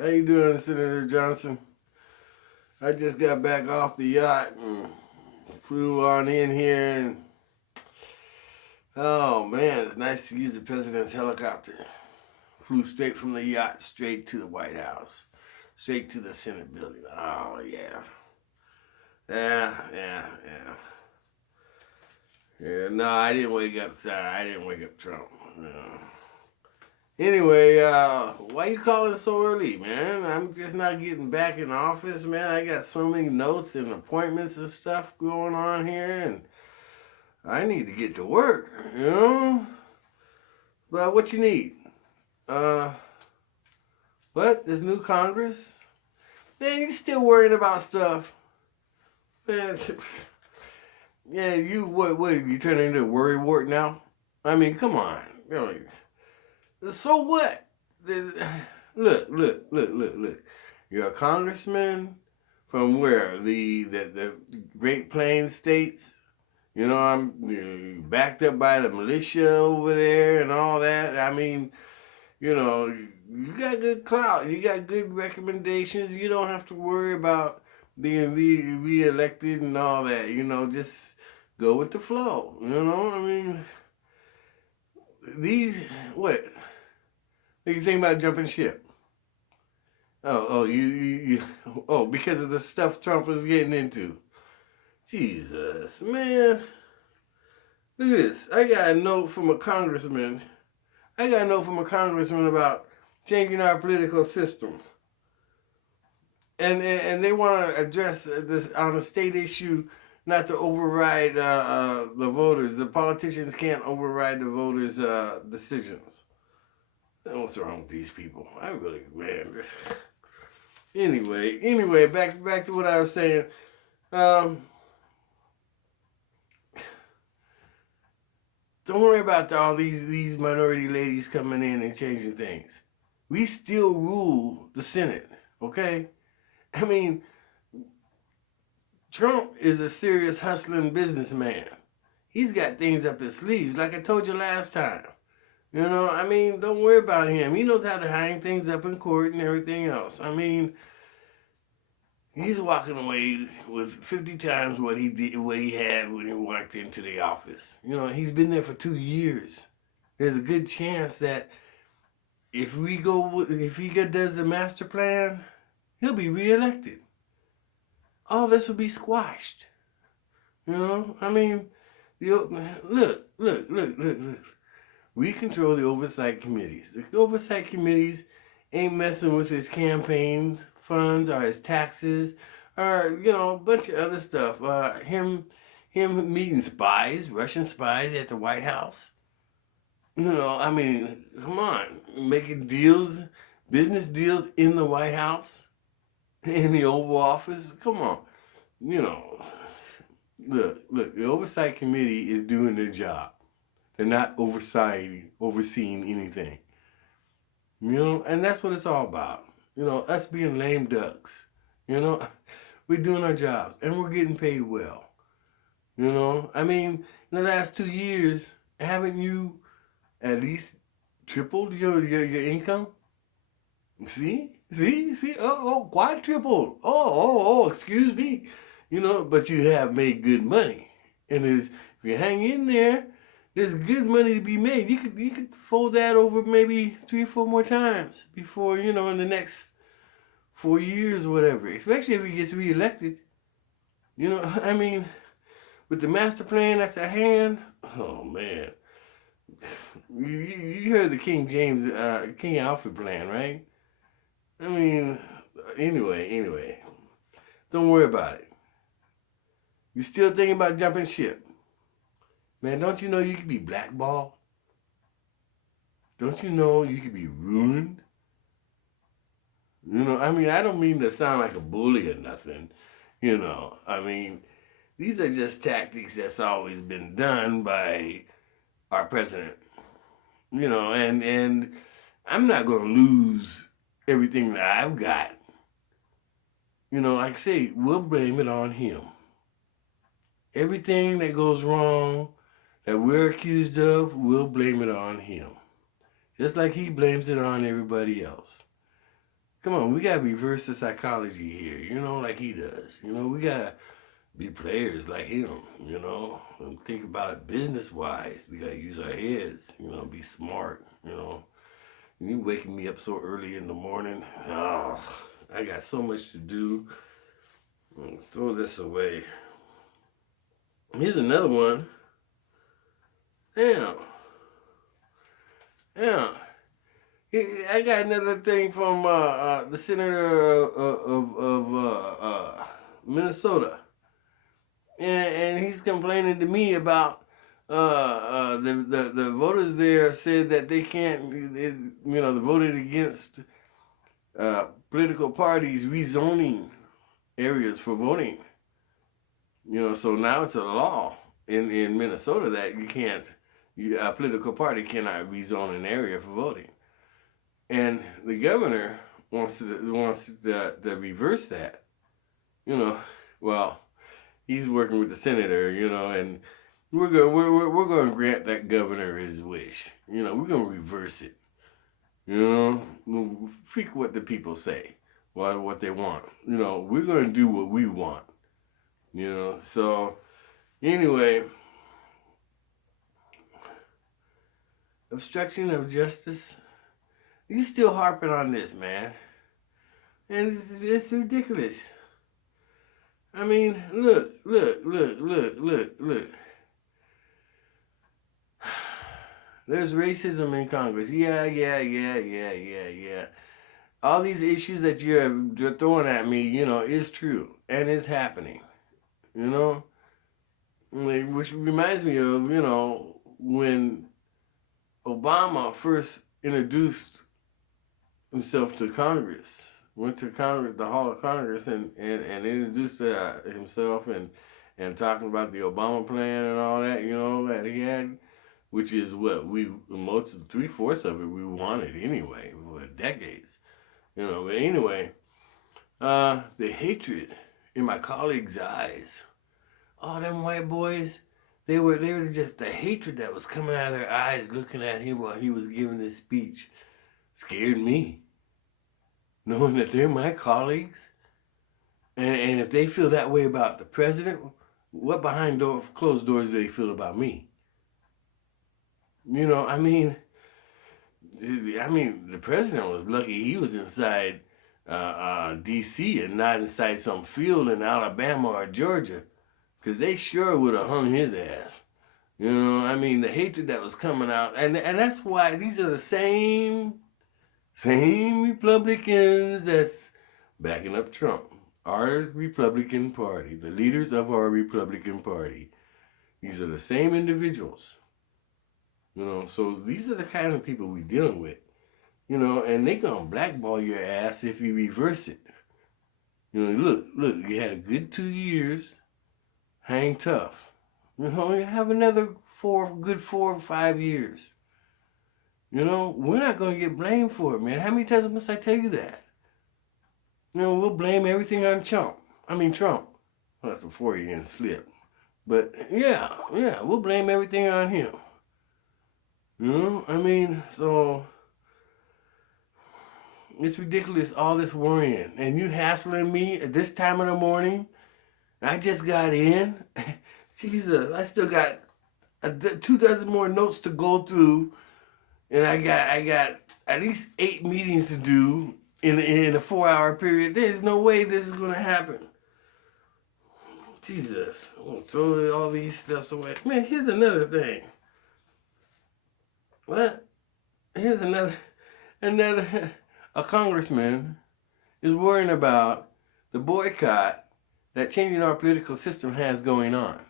How you doing, Senator Johnson? I just got back off the yacht and flew on in here and oh man, it's nice to use the president's helicopter. Flew straight from the yacht straight to the White House. Straight to the Senate building. Oh yeah. Yeah. Yeah, no, I didn't wake up. Sorry, I didn't wake up Trump. No. Anyway, why you calling so early, man? I'm just not getting back in office, man. I got so many notes and appointments and stuff going on here, and I need to get to work, you know? But what you need? Uh, what? This new Congress? Man, you still worrying about stuff. Man, yeah, what, you turning into a worry wart now? I mean, come on. You know, so what? Look. You're a congressman from where? The Great Plains states? You know, you're backed up by the militia over there and all that. I mean, you know, you got good clout. You got good recommendations. You don't have to worry about being re-elected and all that. You know, just go with the flow. You know, I mean, what? What do you think about jumping ship? Oh, because of the stuff Trump was getting into. Jesus, man. Look at this. I got a note from a congressman. About changing our political system. And they want to address this on a state issue, not to override the voters. The politicians can't override the voters' decisions. What's wrong with these people? I really, man. Anyway, back to what I was saying. Don't worry about all these minority ladies coming in and changing things. We still rule the Senate, okay? I mean, Trump is a serious hustling businessman. He's got things up his sleeves, like I told you last time. You know, I mean, don't worry about him. He knows how to hang things up in court and everything else. I mean, he's walking away with 50 times what he had when he walked into the office. You know, he's been there for 2 years. There's a good chance that if he does the master plan, he'll be reelected. All this will be squashed. You know, I mean, look. We control the oversight committees. The oversight committees ain't messing with his campaign funds or his taxes or, you know, a bunch of other stuff. Him meeting spies, Russian spies at the White House. You know, I mean, come on. Making deals, business deals in the White House, in the Oval Office. Come on. You know, look, the oversight committee is doing their job. They're not overseeing anything. You know, and that's what it's all about. You know, us being lame ducks. You know, we're doing our jobs and we're getting paid well. You know, I mean, in the last 2 years, haven't you at least tripled your income? See? Quadrupled. Excuse me. You know, but you have made good money. And if you hang in there, there's good money to be made. You could fold that over maybe 3 or 4 more times before, you know, in the next 4 years or whatever. Especially if he gets reelected. You know, I mean, with the master plan that's at hand, oh man. You heard the King Alfred plan, right? I mean, anyway. Don't worry about it. You still thinking about jumping ship? Man, don't you know you could be blackballed? Don't you know you could be ruined? You know, I mean, I don't mean to sound like a bully or nothing. You know, I mean, these are just tactics that's always been done by our president. You know, and I'm not going to lose everything that I've got. You know, like I say, we'll blame it on him. Everything that goes wrong that we're accused of, we'll blame it on him. Just like he blames it on everybody else. Come on, we gotta reverse the psychology here, like he does. We gotta be players like him, and think about it business wise. We gotta use our heads, be smart, You waking me up so early in the morning. Oh, I got so much to do. Throw this away. Here's another one. Damn. Yeah. I got another thing from the senator of Minnesota, and he's complaining to me about the voters there said that they can't, they voted against political parties rezoning areas for voting. So now it's a law in Minnesota that you can't, a political party cannot rezone an area for voting. And the governor wants to reverse that. Well, he's working with the senator, and we're going to grant that governor his wish. We're going to reverse it. Freak what the people say, what they want. We're going to do what we want. So anyway, obstruction of justice. You still harping on this, man. And it's ridiculous. I mean, look. There's racism in Congress. Yeah. All these issues that you're throwing at me, is true. And it's happening. Which reminds me of, when Obama first introduced himself to Congress, went to Congress, the Hall of Congress, and introduced himself and talking about the Obama plan and all that, that he had, which is what most of 3/4 of it we wanted anyway for decades, But anyway, the hatred in my colleagues' eyes, all them white boys, they were just the hatred that was coming out of their eyes looking at him while he was giving his speech. Scared me, knowing that they're my colleagues, and if they feel that way about the president, what behind closed doors do they feel about me? I mean, the president was lucky he was inside D.C. and not inside some field in Alabama or Georgia, because they sure would have hung his ass. The hatred that was coming out, and that's why these are the same Republicans that's backing up Trump. Our Republican Party, the leaders of our Republican Party. These are the same individuals. So these are the kind of people we're dealing with. And they gonna blackball your ass if you reverse it. Look, you had a good 2 years. Hang tough. You have another 4 or 5 years. We're not going to get blamed for it, man. How many times must I tell you that? We'll blame everything on Trump. Well, that's a Freudian slip. But, yeah, we'll blame everything on him. So it's ridiculous, all this worrying. And you hassling me at this time of the morning. I just got in. Jesus, I still got 24 more notes to go through. And I got at least 8 meetings to do in a 4-hour period. There's no way this is going to happen. Jesus, I'm going to throw all these stuffs away. Man, here's another thing. What? Here's another, a congressman is worrying about the boycott that changing our political system has going on.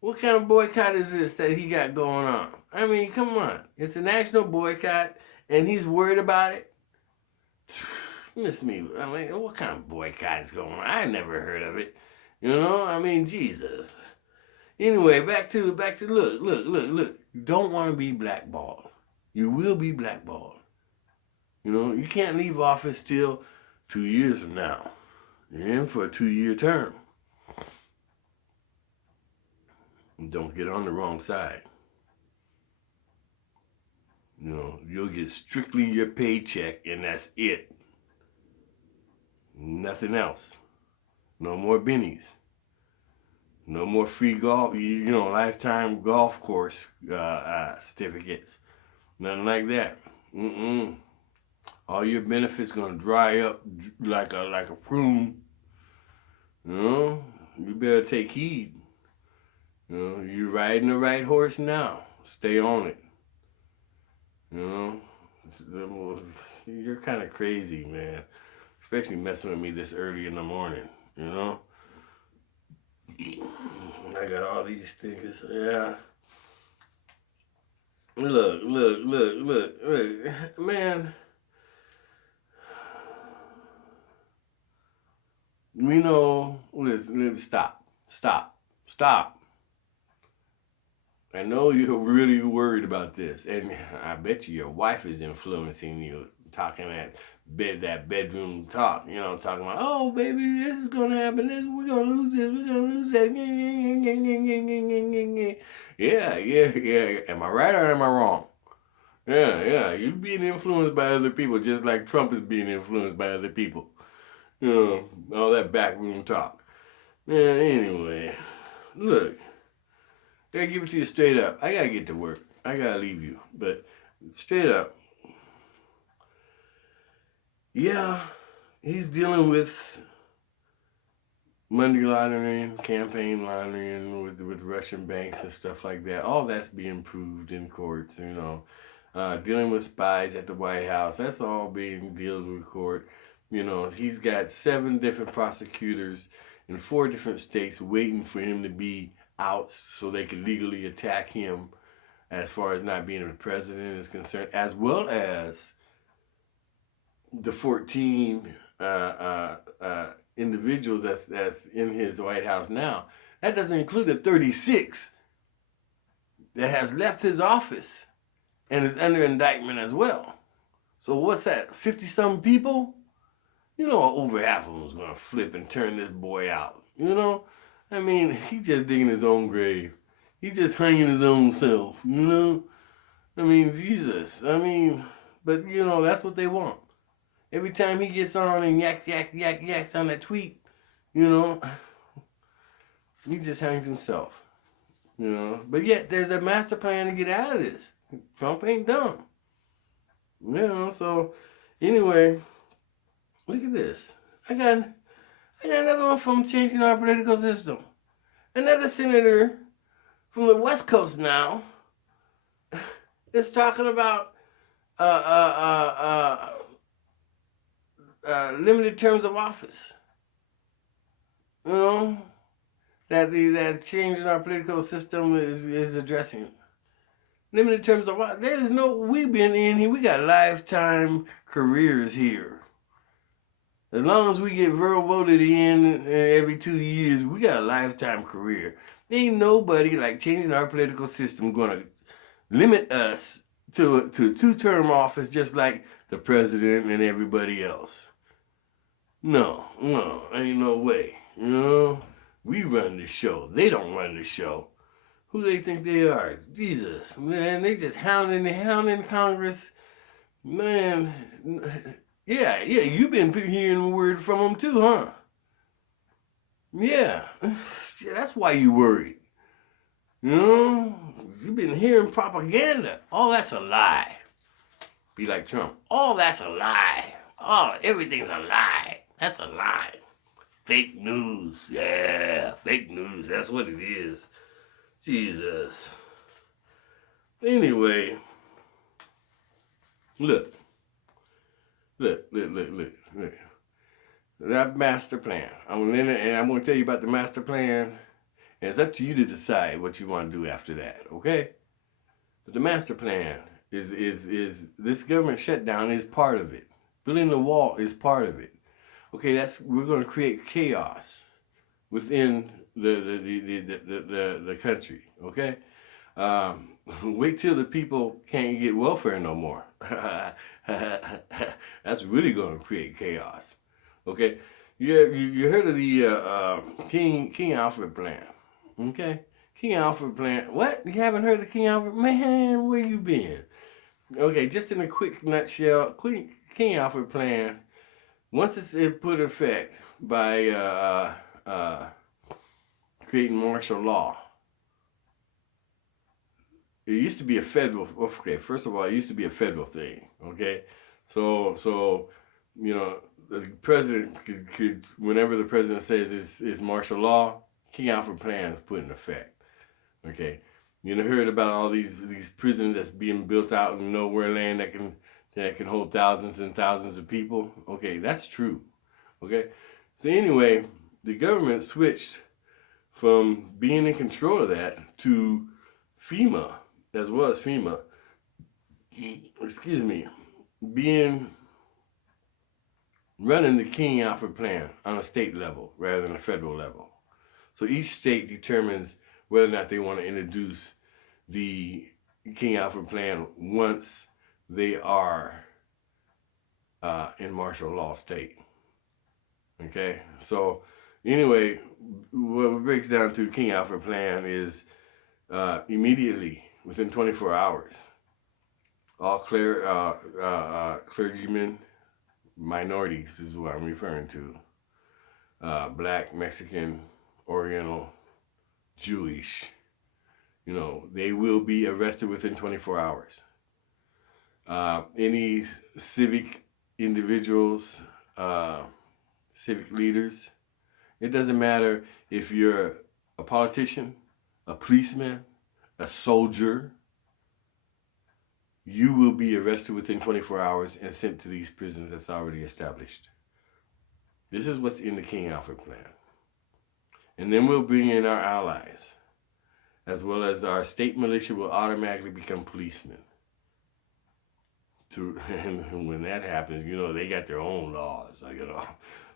What kind of boycott is this that he got going on? Come on. It's a national boycott, and he's worried about it? Miss me. What kind of boycott is going on? I never heard of it. Jesus. Anyway, back to look. You don't want to be blackballed. You will be blackballed. You can't leave office till 2 years from now. You're in for a 2-year term. Don't get on the wrong side. You'll get strictly your paycheck, and that's it. Nothing else. No more bennies. No more free golf, lifetime golf course certificates. Nothing like that. All your benefits gonna dry up like a prune. You better take heed. You're riding the right horse now. Stay on it. You're kind of crazy, man. Especially messing with me this early in the morning. I got all these things. Yeah. Look, man. Listen, stop. I know you're really worried about this, and I bet you your wife is influencing you, talking that bedroom talk, talking about, oh, baby, this is going to happen, we're going to lose this, we're going to lose that. Yeah. Am I right or am I wrong? Yeah, you're being influenced by other people just like Trump is being influenced by other people. All that backroom talk. Anyway, look, I gotta give it to you straight up. I gotta get to work. I gotta leave you. But straight up, yeah, he's dealing with money laundering, campaign laundering with Russian banks and stuff like that. All that's being proved in courts, dealing with spies at the White House. That's all being dealt with court. He's got 7 different prosecutors in 4 different states waiting for him to be out so they can legally attack him as far as not being a president is concerned, as well as the 14 individuals that's in his White House now. That doesn't include the 36 that has left his office and is under indictment as well. So what's that, 50-some people? Over half of them is going to flip and turn this boy out. I mean, he's just digging his own grave. He's just hanging his own self, I mean, Jesus. But, that's what they want. Every time he gets on and yaks on that tweet, he just hangs himself, But yet, there's a master plan to get out of this. Trump ain't dumb. So, anyway, look at this. I got another one from changing our political system. Another senator from the West Coast now is talking about limited terms of office. That change in our political system is addressing. Limited terms of office. We've been in here, we got lifetime careers here. As long as we get voted in every 2 years, we got a lifetime career. Ain't nobody like changing our political system gonna limit us to 2-term office just like the president and everybody else. No, ain't no way. We run the show. They don't run the show. Who they think they are? Jesus, man, they just hounding Congress. Man, yeah, you've been hearing a word from them too, huh? Yeah, that's why you worried. You've been hearing propaganda. Oh, that's a lie. Be like Trump. Oh, that's a lie. Oh, everything's a lie. That's a lie. Fake news. Yeah, fake news. That's what it is. Jesus. Anyway, look. That master plan. I'm going to tell you about the master plan. And it's up to you to decide what you want to do after that, okay? But the master plan is this government shutdown is part of it. Building the wall is part of it. Okay, we're going to create chaos within the country, okay? Wait till the people can't get welfare no more. That's really going to create chaos. Okay, you heard of the King Alfred plan? Okay, King Alfred plan. What? You haven't heard of King Alfred? Man, where you been? Okay, just in a quick nutshell, King Alfred plan, once it's put in effect by creating martial law, it used to be a federal. Okay, first of all, it used to be a federal thing. Okay, so you know the president could whenever the president says it's martial law, King Alfred plan is put in effect. Okay, you know heard about all these prisons that's being built out in nowhere land that can hold thousands and thousands of people. Okay, that's true. Okay, so anyway, the government switched from being in control of that to FEMA, as well as FEMA, excuse me, being running the King Alfred plan on a state level rather than a federal level. So each state determines whether or not they want to introduce the King Alfred plan once they are in martial law state. Okay, so anyway, what it breaks down to King Alfred plan is immediately within 24 hours, all clergymen, minorities is what I'm referring to, black, Mexican, Oriental, Jewish, they will be arrested within 24 hours. Any civic individuals, civic leaders, it doesn't matter if you're a politician, a policeman, a soldier, you will be arrested within 24 hours and sent to these prisons that's already established. This is what's in the King Alfred plan. And then we'll bring in our allies, as well as our state militia will automatically become policemen. And when that happens, they got their own laws.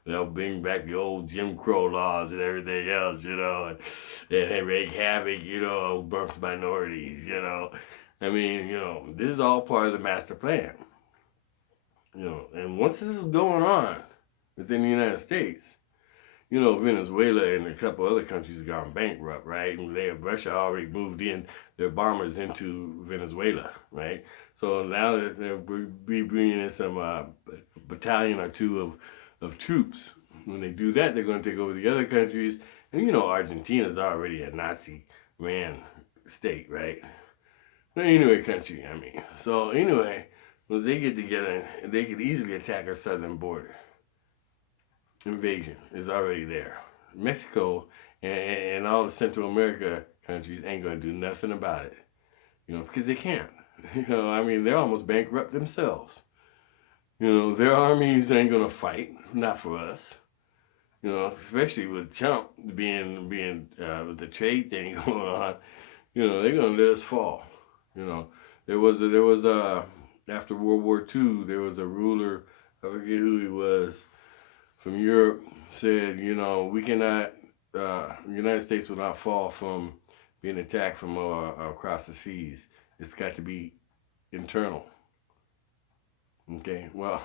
They'll bring back the old Jim Crow laws and everything else, and they wreak havoc, amongst minorities, this is all part of the master plan. And once this is going on within the United States, Venezuela and a couple other countries have gone bankrupt, right? And Russia already moved in their bombers into Venezuela, right? So now that they'll be bringing in some battalion or two of troops. When they do that, they're going to take over the other countries. And Argentina's already a Nazi-ran state, right? But anyway, country, So anyway, once they get together, they could easily attack our southern border. Invasion is already there. Mexico and all the Central America countries ain't going to do nothing about it, because they can't. They're almost bankrupt themselves. Their armies ain't going to fight, not for us. Especially with Trump being with the trade thing going on, they're going to let us fall. There was after World War II, there was a ruler, I forget who he was, from Europe, said, we cannot, the United States will not fall from being attacked from across the seas. It's got to be internal. Okay, well,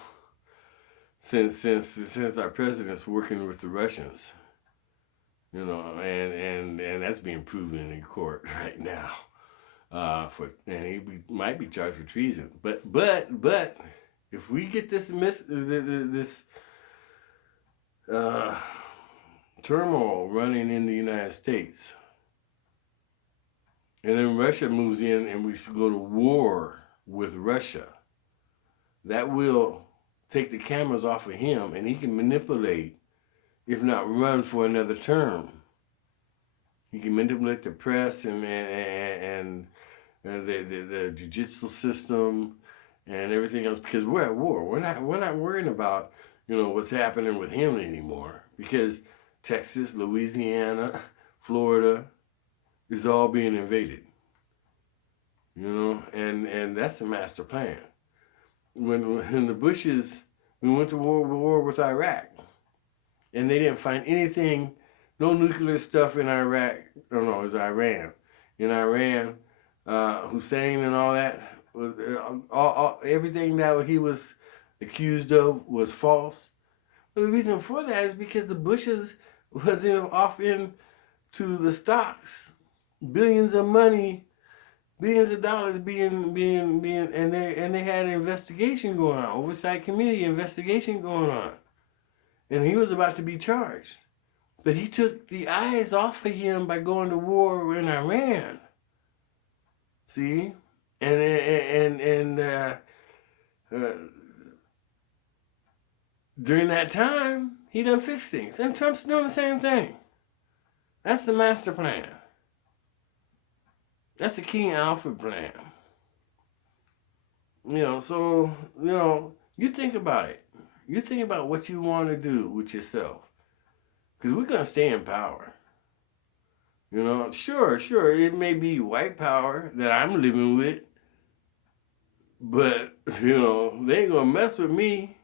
since our president's working with the Russians, and that's being proven in court right now, and he might be charged for treason. But if we get this turmoil running in the United States, and then Russia moves in and we go to war with Russia, that will take the cameras off of him and he can manipulate, if not run for another term. He can manipulate the press and the judicial system and everything else, because we're at war. We're not worrying about what's happening with him anymore, because Texas, Louisiana, Florida is all being invaded. And that's the master plan. When the Bushes, we went to war with Iraq, and they didn't find anything, no nuclear stuff in Iraq. No, it was Iran. In Iran, Hussein and all that, everything that he was accused of was false. But the reason for that is because the Bushes was off into the stocks, billions of money Billions of dollars being, and they had an investigation going on, oversight committee investigation going on, and he was about to be charged, but he took the eyes off of him by going to war in Iran. See, and during that time, he done fixed things, and Trump's doing the same thing. That's the master plan. That's the King Alfred plan. So, you think about it. You think about what you want to do with yourself. Because we're going to stay in power. Sure, it may be white power that I'm living with. But, they ain't going to mess with me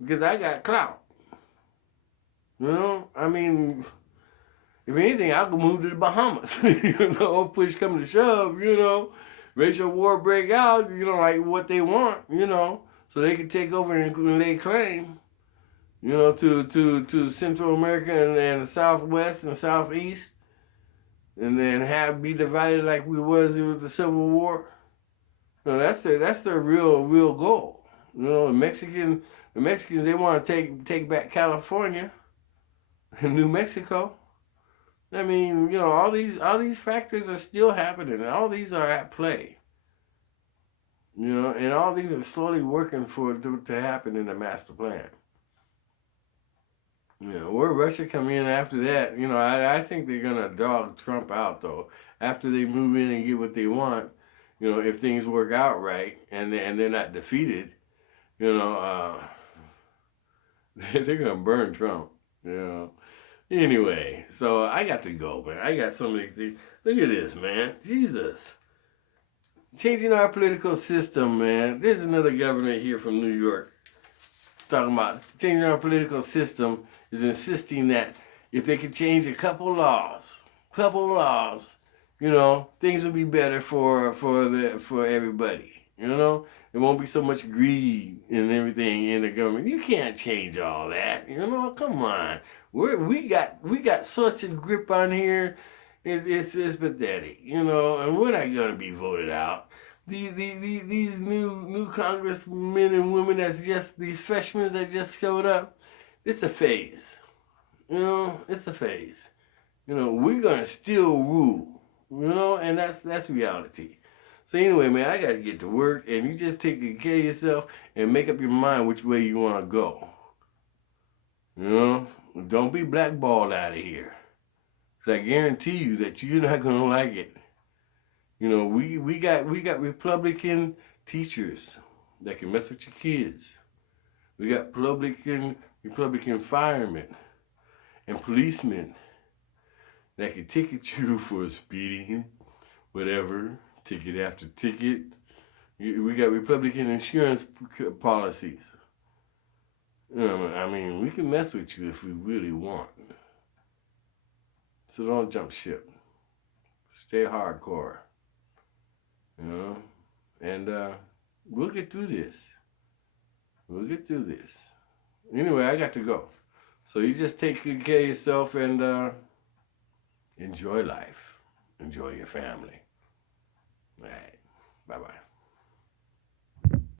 because I got clout. I mean, if anything, I'll go move to the Bahamas. Push come to shove, racial war break out, like what they want, so they can take over and lay claim, to Central America and the Southwest and Southeast, and then be divided like we was with the Civil War. That's their real goal. The Mexicans, they want to take back California and New Mexico. I mean, all these factors are still happening, and all these are at play. And all these are slowly working to happen in the master plan. Where Russia come in after that, I think they're gonna dog Trump out though. After they move in and get what they want, if things work out right and they're not defeated, they're gonna burn Trump. Anyway, so I got to go, man. I got so many things. Look at this, man. Jesus. Changing our political system, man. There's another governor here from New York talking about changing our political system is insisting that if they could change a couple laws, things would be better for everybody. There won't be so much greed and everything in the government. You can't change all that. Come on. We got such a grip on here. It's pathetic. And we're not gonna be voted out. These new congressmen and women these freshmen that just showed up. It's a phase. It's a phase. We're gonna still rule. And that's reality. So anyway, man, I got to get to work, and you just take good care of yourself and make up your mind which way you want to go. Don't be blackballed out of here. Because I guarantee you that you're not going to like it. We got Republican teachers that can mess with your kids. We got Republican firemen and policemen that can ticket you for speeding, whatever. Ticket after ticket. We got Republican insurance policies. I mean, we can mess with you if we really want. So don't jump ship. Stay hardcore. And we'll get through this. Anyway, I got to go. So you just take good care of yourself and enjoy life. Enjoy your family. All right. Bye-bye.